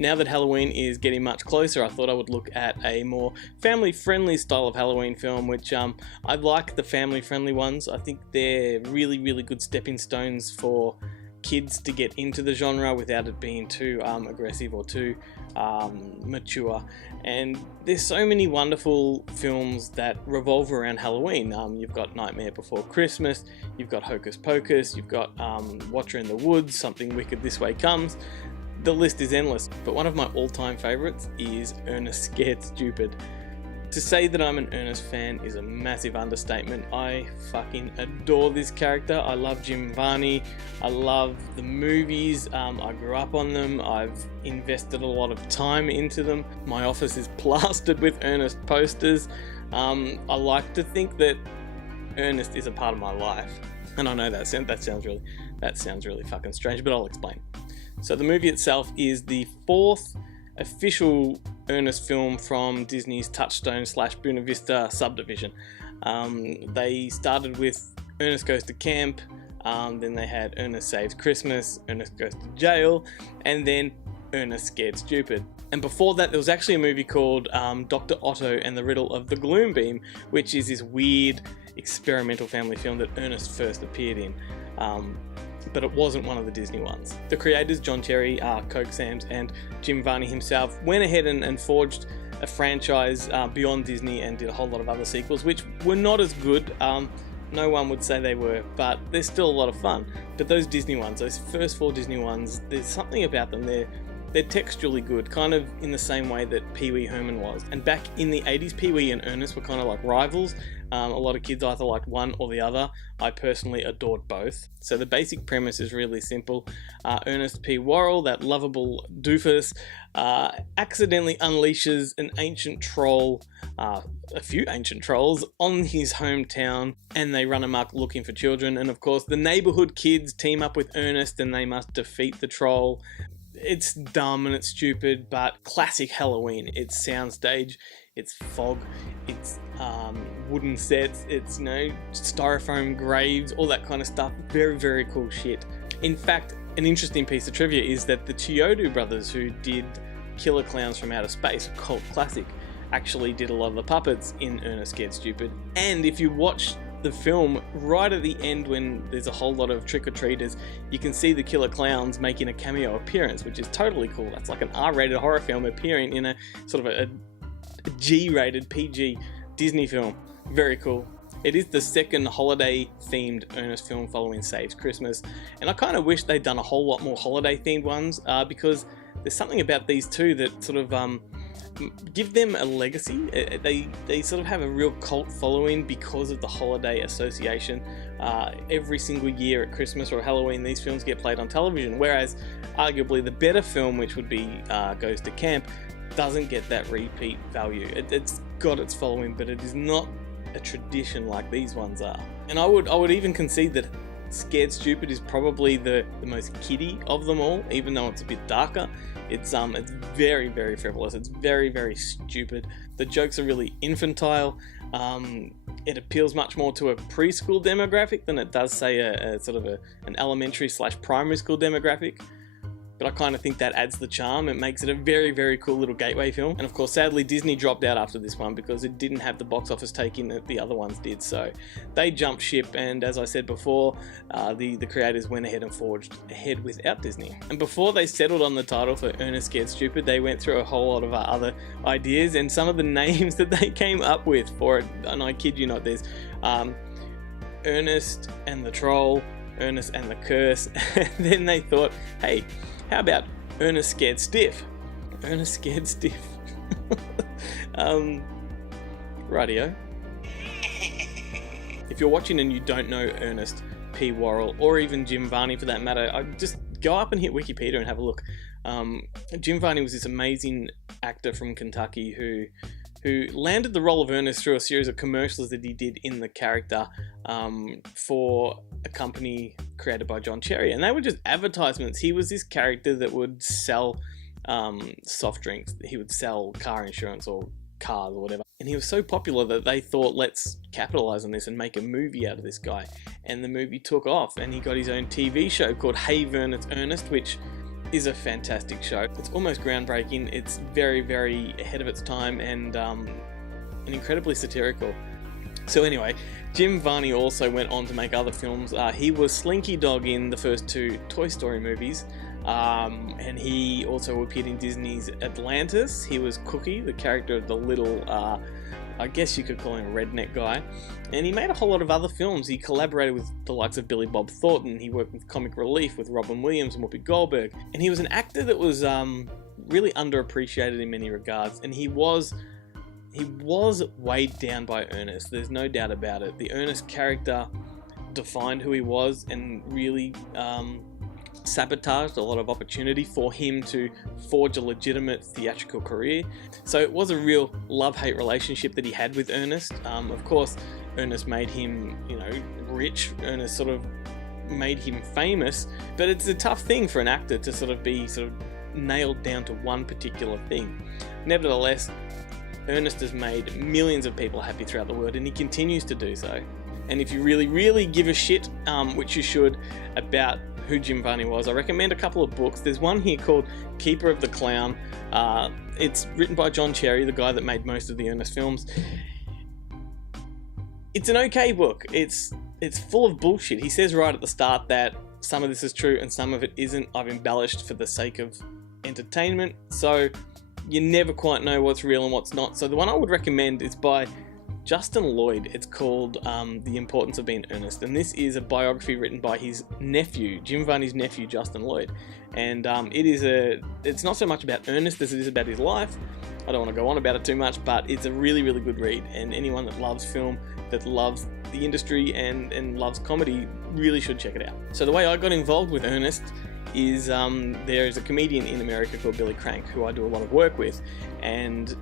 Now that Halloween is getting much closer, I thought I would look at a more family-friendly style of Halloween film, which I like the family-friendly ones. I think they're really, really good stepping stones for kids to get into the genre without it being too aggressive or too mature. And there's so many wonderful films that revolve around Halloween. You've got Nightmare Before Christmas, you've got Hocus Pocus, you've got Watcher in the Woods, Something Wicked This Way Comes. The list is endless, but one of my all-time favorites is Ernest Scared Stupid. To say that I'm an Ernest fan is a massive understatement. I fucking adore this character. I love Jim Varney. I love the movies. I grew up on them. I've invested a lot of time into them. My office is plastered with Ernest posters. I like to think that Ernest is a part of my life. And I know that sounds really fucking strange, but I'll explain. So the movie itself is the fourth official Ernest film from Disney's Touchstone / Buena Vista subdivision. They started with Ernest Goes to Camp, then they had Ernest Saves Christmas, Ernest Goes to Jail, and then Ernest Scared Stupid. And before that, there was actually a movie called Dr. Otto and the Riddle of the Gloom Beam, which is this weird experimental family film that Ernest first appeared in. But it wasn't one of the Disney ones. The creators, John Cherry, Coke Sam's, and Jim Varney himself, went ahead and forged a franchise beyond Disney and did a whole lot of other sequels, which were not as good. No one would say they were, but they're still a lot of fun. But those Disney ones, those first 4 Disney ones, there's something about them. They're texturally good, kind of in the same way that Pee Wee Herman was. And back in the 80s, Pee Wee and Ernest were kind of like rivals. A lot of kids either liked one or the other. I personally adored both. So the basic premise is really simple. Ernest P Worrell, that lovable doofus, accidentally unleashes an ancient troll, a few ancient trolls, on his hometown, and they run amok looking for children. And of course, the neighborhood kids team up with Ernest and they must defeat the troll. It's dumb and it's stupid, but classic Halloween. It's soundstage, it's fog, it's wooden sets, it's, you know, styrofoam graves, all that kind of stuff. Very, very cool shit. In fact, an interesting piece of trivia is that the Chiodo brothers, who did Killer Clowns from Outer Space, a cult classic, actually did a lot of the puppets in Ernest Scared Stupid. And if you watch the film, right at the end when there's a whole lot of trick-or-treaters, you can see the Killer Clowns making a cameo appearance, which is totally cool. That's like an R-rated horror film appearing in a sort of a G-rated PG Disney film. Very cool. It is the second holiday-themed Ernest film following Saves Christmas, and I kind of wish they'd done a whole lot more holiday-themed ones, because there's something about these two that sort of give them a legacy. They sort of have a real cult following because of the holiday association. Every single year at Christmas or Halloween, these films get played on television, whereas arguably the better film, which would be Goes to Camp, doesn't get that repeat value. It's got its following, but it is not a tradition like these ones are. And I would even concede that Scared Stupid is probably the most kiddie of them all, even though it's a bit darker. It's very, very frivolous. It's very, very stupid. The jokes are really infantile. It appeals much more to a preschool demographic than it does, say, a sort of an elementary / primary school demographic. But I kind of think that adds the charm. It makes it a very, very cool little gateway film. And of course, sadly, Disney dropped out after this one because it didn't have the box office take-in that the other ones did. So they jumped ship, and as I said before, the creators went ahead and forged ahead without Disney. And before they settled on the title for Ernest Scared Stupid, they went through a whole lot of other ideas, and some of the names that they came up with for it, and I kid you not, there's Ernest and the Troll, Ernest and the Curse, and then they thought, hey, how about Ernest Scared Stiff? Ernest Scared Stiff. Rightio. If you're watching and you don't know Ernest P Worrell, or even Jim Varney for that matter, just go up and hit Wikipedia and have a look. Jim Varney was this amazing actor from Kentucky who landed the role of Ernest through a series of commercials that he did in the character for a company created by John Cherry, and they were just advertisements. He was this character that would sell soft drinks. He would sell car insurance or cars or whatever, and he was so popular that they thought, let's capitalize on this and make a movie out of this guy. And the movie took off, and he got his own TV show called Hey Vern, It's Ernest, which is a fantastic show. It's almost groundbreaking. It's very, very ahead of its time, and incredibly satirical. So anyway, Jim Varney also went on to make other films. He was Slinky Dog in the first 2 Toy Story movies, and he also appeared in Disney's Atlantis. He was Cookie, the character of the little, I guess you could call him a redneck guy. And he made a whole lot of other films. He collaborated with the likes of Billy Bob Thornton. He worked with Comic Relief with Robin Williams and Whoopi Goldberg. And he was an actor that was really underappreciated in many regards. And he was weighed down by Ernest. There's no doubt about it. The Ernest character defined who he was and really sabotaged a lot of opportunity for him to forge a legitimate theatrical career. So it was a real love-hate relationship that he had with Ernest. Of course, Ernest made him, rich. Ernest sort of made him famous, but it's a tough thing for an actor to sort of be nailed down to one particular thing. Nevertheless, Ernest has made millions of people happy throughout the world, and he continues to do so. And if you really, really give a shit, which you should, about who Jim Varney was, I recommend a couple of books. There's one here called Keeper of the Clown. It's written by John Cherry, the guy that made most of the Ernest films. It's an okay book. It's full of bullshit. He says right at the start that some of this is true and some of it isn't. I've embellished for the sake of entertainment, so you never quite know what's real and what's not. So the one I would recommend is by Justin Lloyd. It's called The Importance of Being Ernest, and this is a biography written by his nephew, Jim Varney's nephew, Justin Lloyd. And it's not so much about Ernest as it is about his life. I don't want to go on about it too much, but it's a really, really good read, and anyone that loves film, that loves the industry and loves comedy really should check it out. So the way I got involved with Ernest is there is a comedian in America called Billy Crank, who I do a lot of work with, and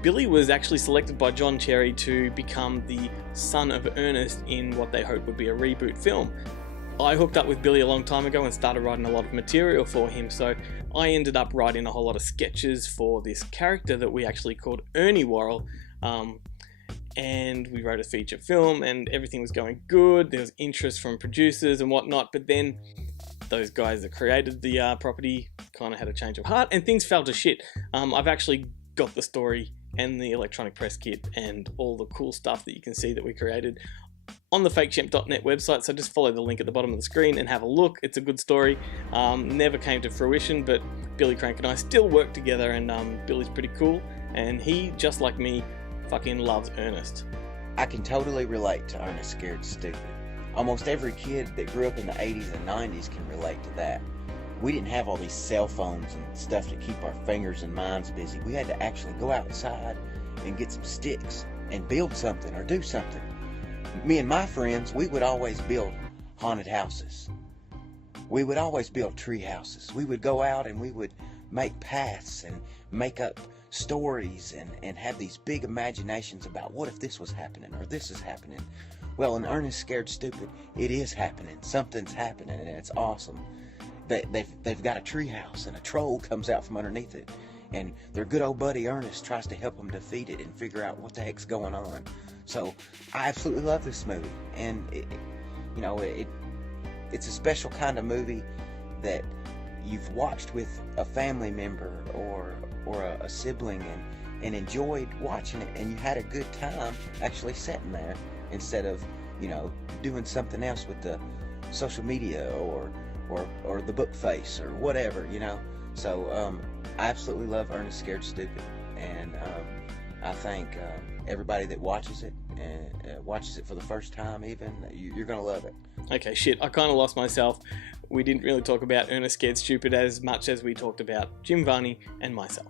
Billy was actually selected by John Cherry to become the son of Ernest in what they hoped would be a reboot film. I hooked up with Billy a long time ago and started writing a lot of material for him, so I ended up writing a whole lot of sketches for this character that we actually called Ernie Worrell, and we wrote a feature film, and everything was going good. There was interest from producers and whatnot, but then those guys that created the property kind of had a change of heart, and things fell to shit. I've actually got the story and the electronic press kit and all the cool stuff that you can see that we created on the fakeshemp.net website, so just follow the link at the bottom of the screen and have a look. It's a good story. Never came to fruition, but Billy Crank and I still work together, and Billy's pretty cool, and he, just like me, fucking loves Ernest. I can totally relate to Ernest Scared Stupid. Almost every kid that grew up in the 80s and 90s can relate to that. We didn't have all these cell phones and stuff to keep our fingers and minds busy. We had to actually go outside and get some sticks and build something or do something. Me and my friends, we would always build haunted houses. We would always build tree houses. We would go out and we would make paths and make up stories and have these big imaginations about what if this was happening or this is happening. Well, in Ernest Scared Stupid, it is happening. Something's happening, and it's awesome. They've got a tree house, and a troll comes out from underneath it, and their good old buddy Ernest tries to help them defeat it and figure out what the heck's going on. So I absolutely love this movie, and it's a special kind of movie that you've watched with a family member or a sibling and enjoyed watching it, and you had a good time actually sitting there instead of doing something else with the social media or the book face or whatever, So I absolutely love Ernest Scared Stupid, and I think everybody that watches it for the first time even, you're gonna love it. Okay, shit, I kind of lost myself. We didn't really talk about Ernest Scared Stupid as much as we talked about Jim Varney and myself.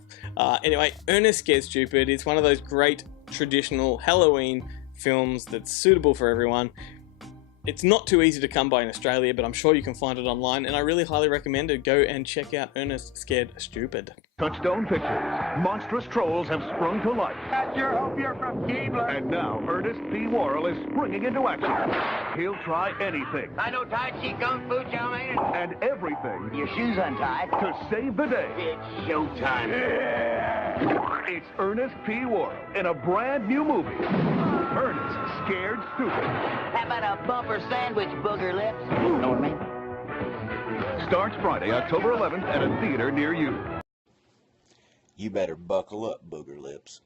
Anyway, Ernest Scared Stupid is one of those great traditional Halloween films that's suitable for everyone. It's not too easy to come by in Australia, but I'm sure you can find it online, and I really highly recommend it. Go and check out Ernest Scared Stupid. Touchstone Pictures. Monstrous trolls have sprung to life. I sure hope you're from Cleveland. And now Ernest P Worrell is springing into action. He'll try anything. I know Tai Chi Kung Fu, chow mein. And everything. Your shoes untied. To save the day. It's showtime. It's Ernest P Worrell in a brand new movie. Ernest Scared Stupid. How about a bumper sandwich, booger lips? Know what I mean? Starts Friday, October 11th at a theater near you. You better buckle up, booger lips.